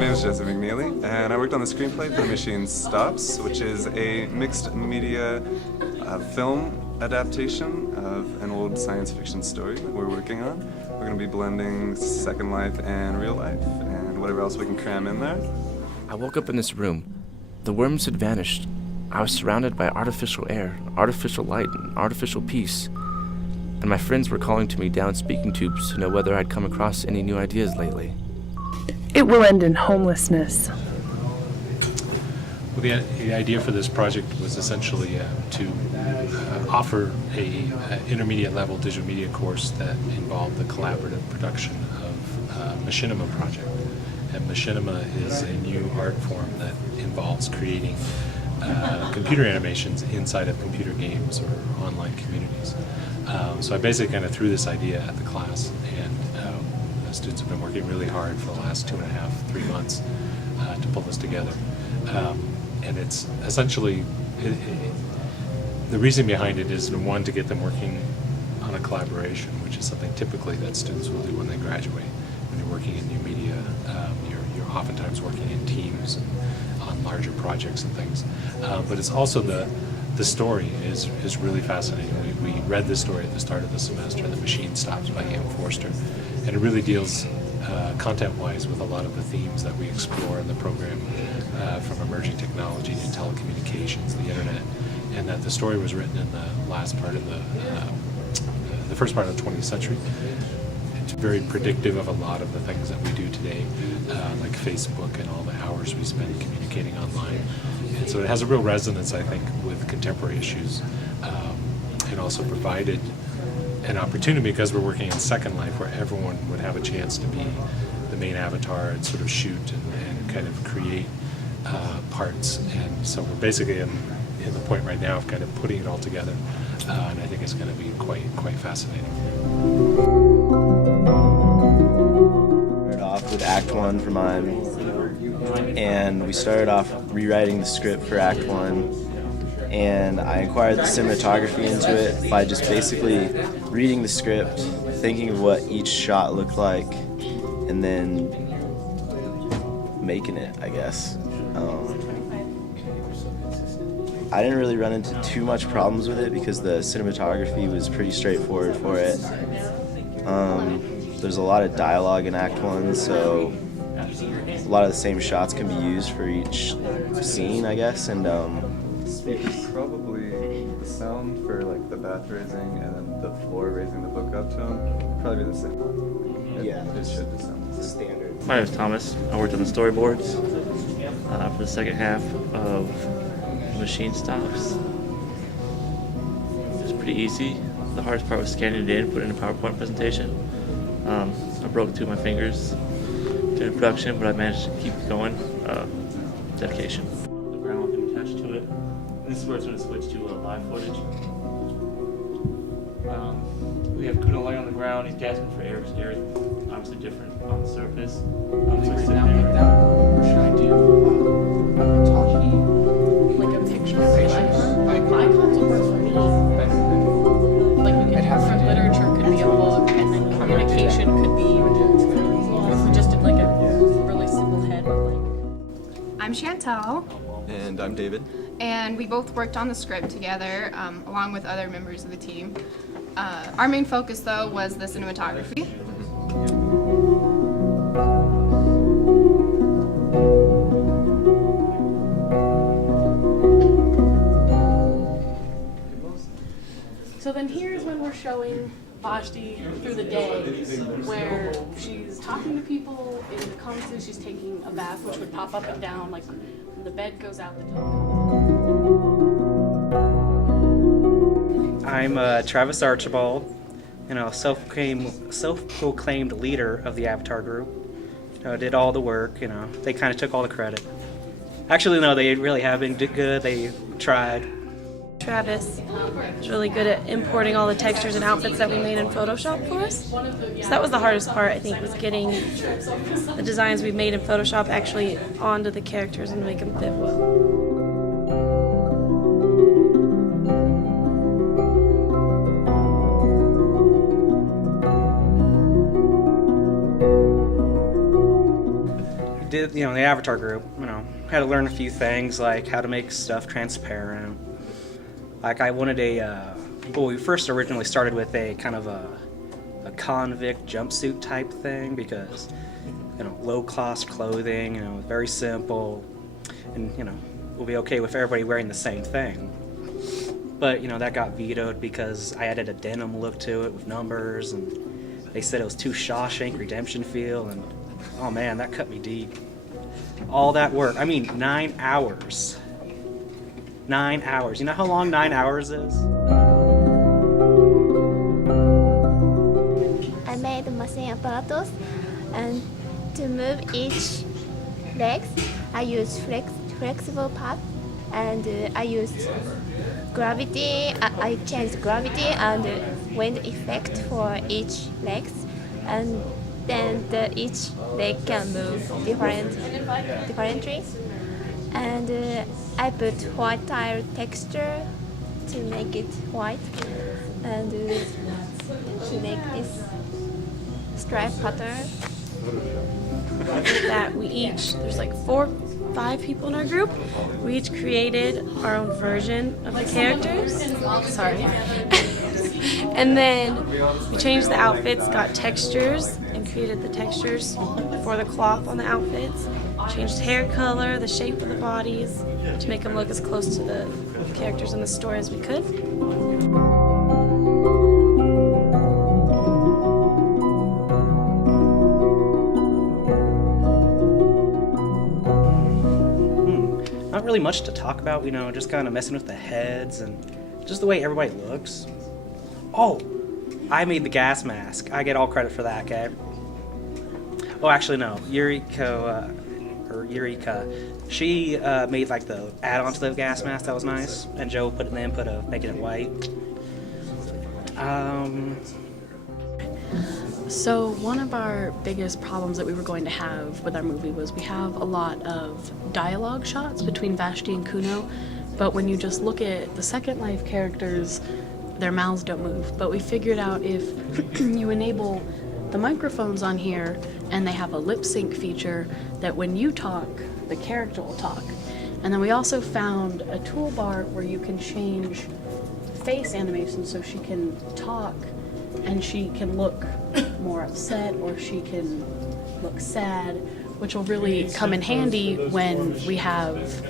name is Jesse McNeely, and I worked on the screenplay for The Machine Stops, which is a mixed media film adaptation of an old science fiction story that we're working on. We're going to be blending Second Life and real life, and whatever else we can cram in there. I woke up in this room. The worms had vanished. I was surrounded by artificial air, artificial light, and artificial peace. And my friends were calling to me down speaking tubes to know whether I'd come across any new ideas lately. It will end in homelessness. Well, the idea for this project was essentially to offer a intermediate level digital media course that involved the collaborative production of machinima project. And machinima is a new art form that involves creating computer animations inside of computer games or online communities. So I basically kind of threw this idea at the class, and the students have been working really hard for the last 2.5, 3 months to pull this together. And it's essentially, the reason behind it is, one, to get them working on a collaboration, which is something typically that students will do when they graduate. When you're working in new media, you're oftentimes working in teams and on larger projects and things. But it's also the story is really fascinating. We read this story at the start of the semester, The Machine Stops by Forster, and it really deals content-wise with a lot of the themes that we explore in the program, from emerging technology to telecommunications, the internet, and that the story was written in the last part of the first part of the 20th century. It's very predictive of a lot of the things that we do today, like Facebook and all the hours we spend communicating online. And so it has a real resonance, I think, with contemporary issues, and also provided an opportunity, because we're working in Second Life, where everyone would have a chance to be the main avatar and sort of shoot and kind of create parts. And so we're basically in the point right now of kind of putting it all together, and I think it's going to be quite fascinating. Started off with Act 1 for mine, and we started off rewriting the script for Act 1, and I inquired the cinematography into it by just basically reading the script, thinking of what each shot looked like, and then making it, I guess. I didn't really run into too much problems with it because the cinematography was pretty straightforward for it. There's a lot of dialogue in Act 1, so a lot of the same shots can be used for each scene, I guess. And probably the sound for like the bath raising and then the floor raising the book up tone probably be the same. Yeah, it should just sound the standard. My name is Thomas. I worked on the storyboards for the second half of Machine Stops. It was pretty easy. The hardest part was scanning it in, putting it in a PowerPoint presentation. I broke 2 of my fingers during production, but I managed to keep going. Dedication. The ground will be attached to it. This is where it's going to switch to live footage. We have Kuno laying on the ground. He's gasping for air because air is obviously different on the surface. Now, or should I do talkie? Like a picture icons will work for me. Like we could have for literature could be a book, and then communication could be if we just did like a really simple head with like. I'm Chantal. And I'm David. And we both worked on the script together, along with other members of the team. Our main focus, though, was the cinematography. So then here's when we're showing Vashti through the day, where she's talking to people. In the comics, she's taking a bath, which would pop up and down, like when the bed goes out the door. I'm Travis Archibald, self-proclaimed leader of the Avatar group. Did all the work. They kind of took all the credit. Actually, no, they really have been good. They tried. Travis was really good at importing all the textures and outfits that we made in Photoshop for us. So that was the hardest part, I think, was getting the designs we made in Photoshop actually onto the characters and make them fit well. did, the Avatar group, had to learn a few things like how to make stuff transparent. Like I wanted we first originally started with a kind of a convict jumpsuit type thing because, low cost clothing, very simple, and, we'll be okay with everybody wearing the same thing. But, that got vetoed because I added a denim look to it with numbers, and they said it was too Shawshank Redemption feel, and oh man, that cut me deep. All that work, 9 hours. 9 hours. You know how long 9 hours is? I made machine apparatus, and to move each legs, I use flexible path, and I used gravity. I changed gravity and wind effect for each legs, and then each leg can move differently. And I put white tile texture to make it white, and to make this stripe pattern. That there's like 4-5 people in our group. We each created our own version of the characters. Sorry. And then we changed the outfits, got textures, and created the textures for the cloth on the outfits. Changed hair color, the shape of the bodies, to make them look as close to the characters in the story as we could. Not really much to talk about, just kind of messing with the heads and just the way everybody looks. Oh, I made the gas mask. I get all credit for that, okay? Oh, actually, no. Eureka, she made like the add-on to the gas mask. That was nice. And Joe put in the input of making it white. So one of our biggest problems that we were going to have with our movie was we have a lot of dialogue shots between Vashti and Kuno, but when you just look at the Second Life characters, their mouths don't move. But we figured out if you enable the microphones on here and they have a lip sync feature, that when you talk, the character will talk. And then we also found a toolbar where you can change face animation, so she can talk and she can look more upset or she can look sad, which will really come in handy when we have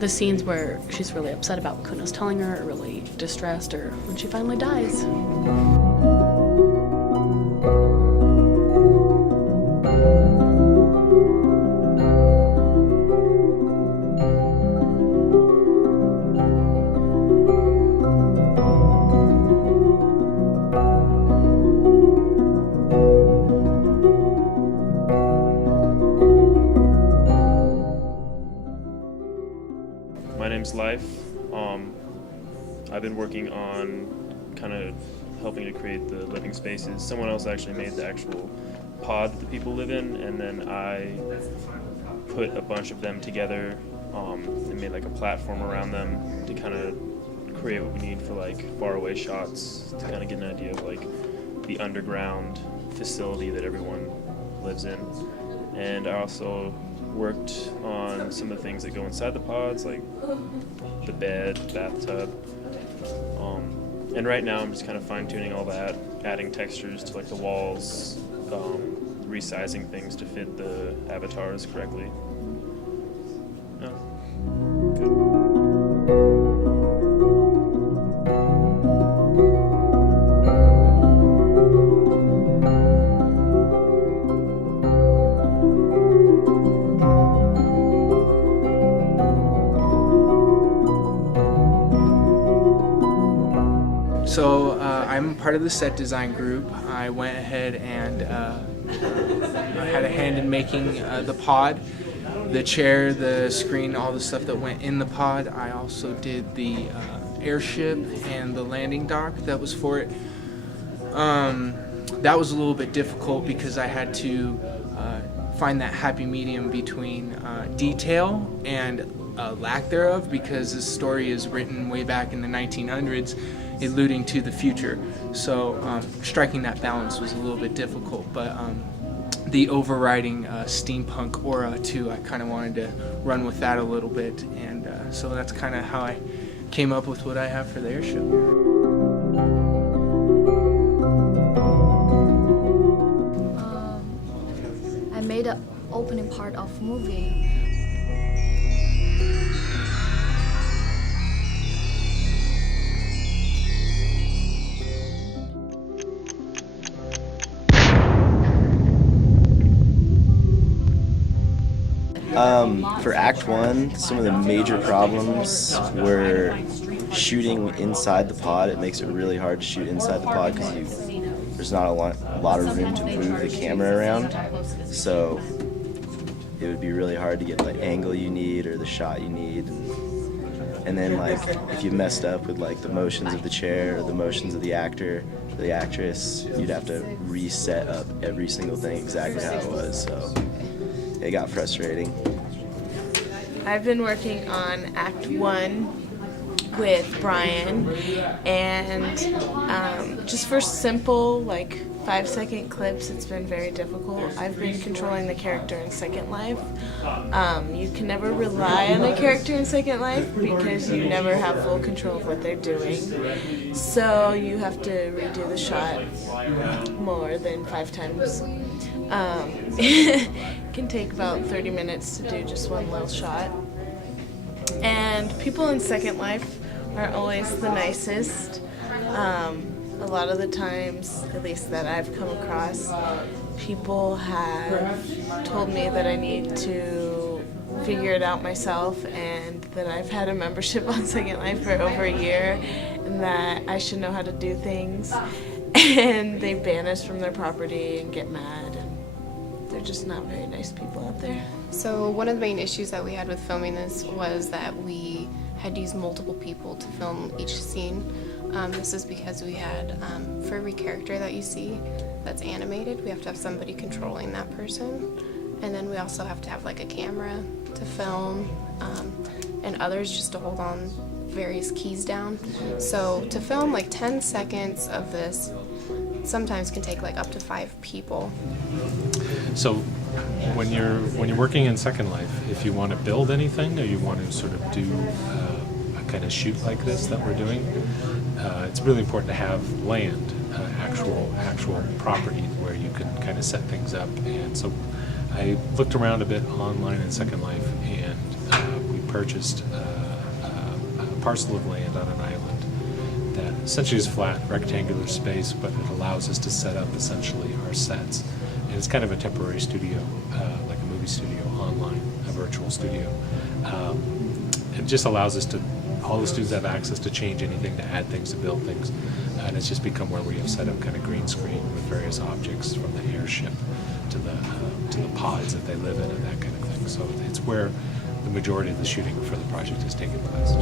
the scenes where she's really upset about what Kuno's telling her, or really distressed, or when she finally dies. My name's Life. I've been working on kind of helping to create the living spaces. Someone else actually made the actual pod that the people live in, and then I put a bunch of them together and made like a platform around them to kind of create what we need for like faraway shots, to kind of get an idea of like the underground facility that everyone lives in. And I also worked on some of the things that go inside the pods, like the bed, bathtub. And right now I'm just kind of fine-tuning all that, adding textures to like the walls, resizing things to fit the avatars correctly. Yeah. So I'm part of the set design group. I went ahead and I had a hand in making the pod, the chair, the screen, all the stuff that went in the pod. I also did the airship and the landing dock that was for it. That was a little bit difficult because I had to find that happy medium between detail and lack thereof, because this story is written way back in the 1900s, alluding to the future. So striking that balance was a little bit difficult, but the overriding steampunk aura too. I kind of wanted to run with that a little bit, and so that's kind of how I came up with what I have for the airship. I made the opening part of movie. For Act 1, some of the major problems were shooting inside the pod. It makes it really hard to shoot inside the pod because there's not a lot of room to move the camera around. So it would be really hard to get the angle you need or the shot you need. And then like if you messed up with like the motions of the chair or the motions of the actor or the actress, you'd have to reset up every single thing exactly how it was. So it got frustrating. I've been working on Act 1 with Brian, and just for simple, like 5-second clips, it's been very difficult. I've been controlling the character in Second Life. You can never rely on a character in Second Life because you never have full control of what they're doing. So you have to redo the shot more than 5 times. It can take about 30 minutes to do just one little shot. And people in Second Life are always the nicest. A lot of the times, at least that I've come across, people have told me that I need to figure it out myself and that I've had a membership on Second Life for over a year and that I should know how to do things. And they ban us from their property and get mad. They're just not very nice people out there. So one of the main issues that we had with filming this was that we had to use multiple people to film each scene. This is because we had, for every character that you see that's animated, we have to have somebody controlling that person. And then we also have to have like a camera to film, and others just to hold on various keys down. So to film like 10 seconds of this sometimes can take like up to 5 people. So when you're working in Second Life, if you want to build anything or you want to sort of do a kind of shoot like this that we're doing, it's really important to have land, actual property where you can kind of set things up. And so I looked around a bit online in Second Life, and we purchased a parcel of land on an island that essentially is flat, rectangular space, but it allows us to set up essentially our sets. And it's kind of a temporary studio, like a movie studio online, a virtual studio. It just allows us to, all the students have access to change anything, to add things, to build things. And it's just become where we have set up kind of green screen with various objects from the airship to the pods that they live in and that kind of thing. So it's where the majority of the shooting for the project has taken place.